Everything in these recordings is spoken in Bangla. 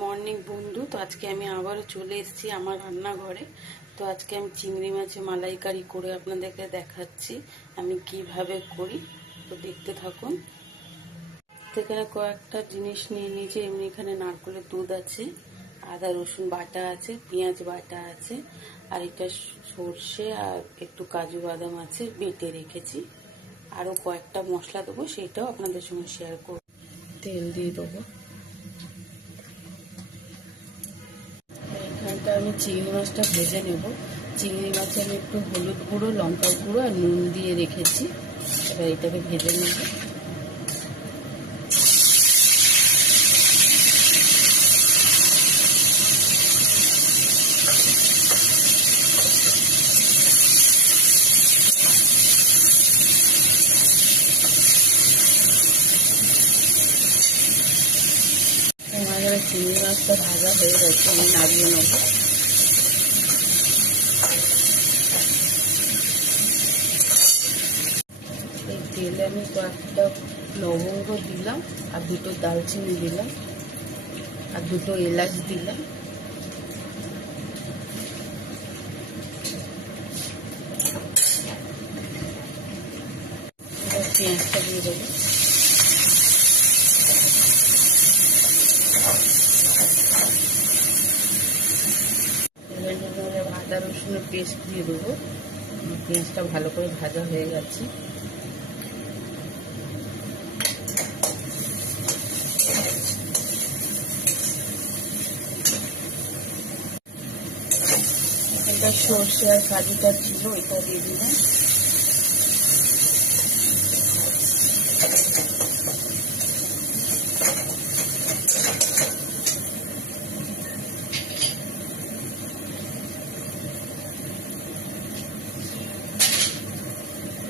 মর্নিং বন্ধু। তো আজকে আমি আবারও চলে এসেছি আমার রান্নাঘরে। তো আজকে আমি চিংড়ি মাছের মালাইকারি করে আপনাদেরকে দেখাচ্ছি আমি কিভাবে করি। তো দেখতে থাকুন। তো এখানে কয়েকটা জিনিস নিয়ে নিয়েছি। এমনি এখানে নারকেলের দুধ আছে, আদা রসুন বাটা আছে, পেঁয়াজ বাটা আছে, আর এটা সর্ষে আর একটু কাজু বাদাম আছে বেটে রেখেছি। আরও কয়েকটা মশলা দেবো, সেটাও আপনাদের সঙ্গে শেয়ার করব। তেল দিয়ে দেবো। এখানটা আমি চিংড়ি মাছটা ভেজে নেব। চিংড়ি মাছে আমি একটু হলুদ গুঁড়ো, লঙ্কা গুঁড়ো আর নুন দিয়ে রেখেছি। এবার এটাকে ভেজে নেব। আমার চিংড়ি মাছটা ভাজা হয়ে গেছে, আমি নামিয়ে নেব। এই তেলে আমি কয়েকটা লবঙ্গ দিলাম, আর দুটো দালচিনি দিলাম, আর দুটো এলাচ দিলাম। এবার পেঁয়াজটা দিয়ে দেবো। আদা রসুনের পেস্ট দিয়ে দেবো। পেঁয়াজটা ভালো করে ভাজা হয়ে গেছে। এখানটা সর্ষে আর কাজুটা ছিল, এটা দিয়ে দিলাম।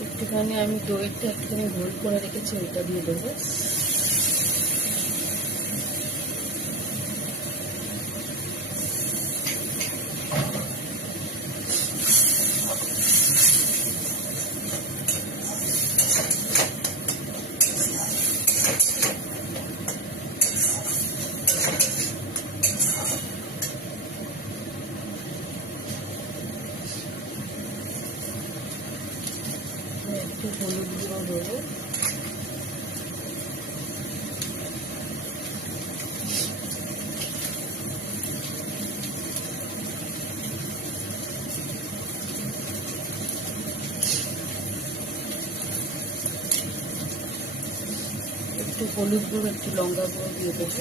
একটুখানি আমি দইটা একটুখানি গোল করে রেখেছি, ওইটা দিয়ে দেবো। একটু হলুদ গুঁড়ো দেবো। একটু হলুদ গুঁড়ো, একটু লঙ্কা গুঁড়ো দিয়ে দেবো।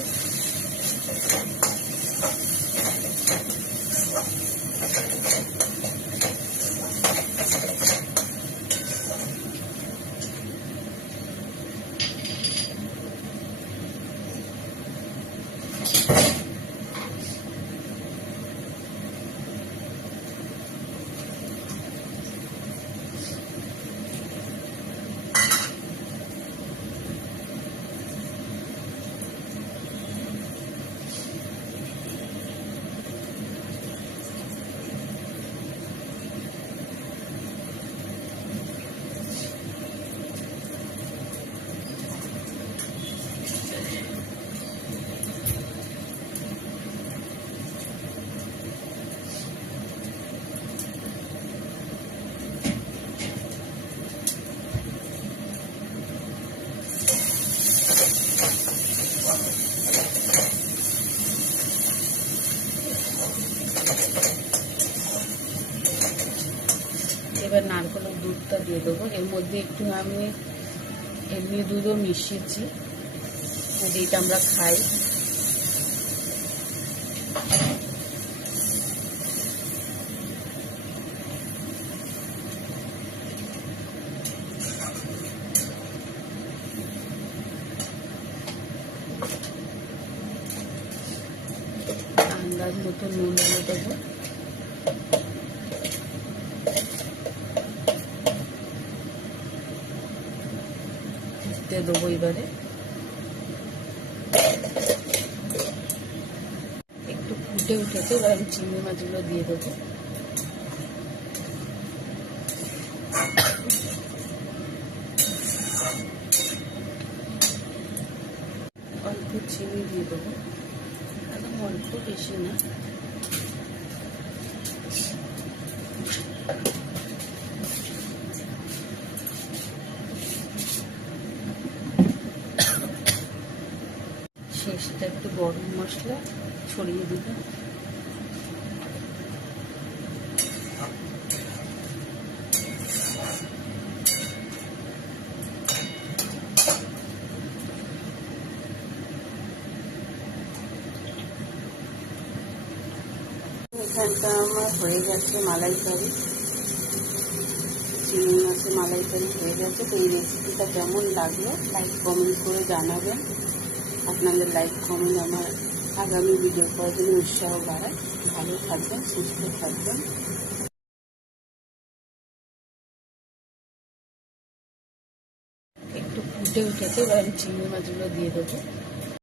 এবার নারকেলের দুধটা দিয়ে দেবো। এর মধ্যে একটু আমি এমনি দুধও মিশিয়েছি, যেটা আমরা খাই। আন্দাজ মতো নুন দিয়ে দেবো। দেবো এবারে একটু ফুটে উঠেছে। এবার আমি চিংড়ি মাছগুলো দিয়ে দেবো। অল্প চিনি দিয়ে দেবো। অল্প, বেশি না। শেষটা একটু গরম মশলা ছড়িয়ে দিলাম। এখানটা আমার হয়ে গেছে মালাইকারি, চিংড়ি মাছের মালাইকারি হয়ে গেছে। তো এই রেসিপিটা কেমন লাগলো লাইক কমেন্ট করে জানাবেন। আপনাদের লাইক কমেন্ট আমার আগামী ভিডিও করার জন্য উৎসাহ বাড়ায়। ভালো থাকবেন, সুস্থ থাকবেন। একটু ফুটে উঠেছে, এবার আমি চিংড়ি মাছগুলো দিয়ে দেবো।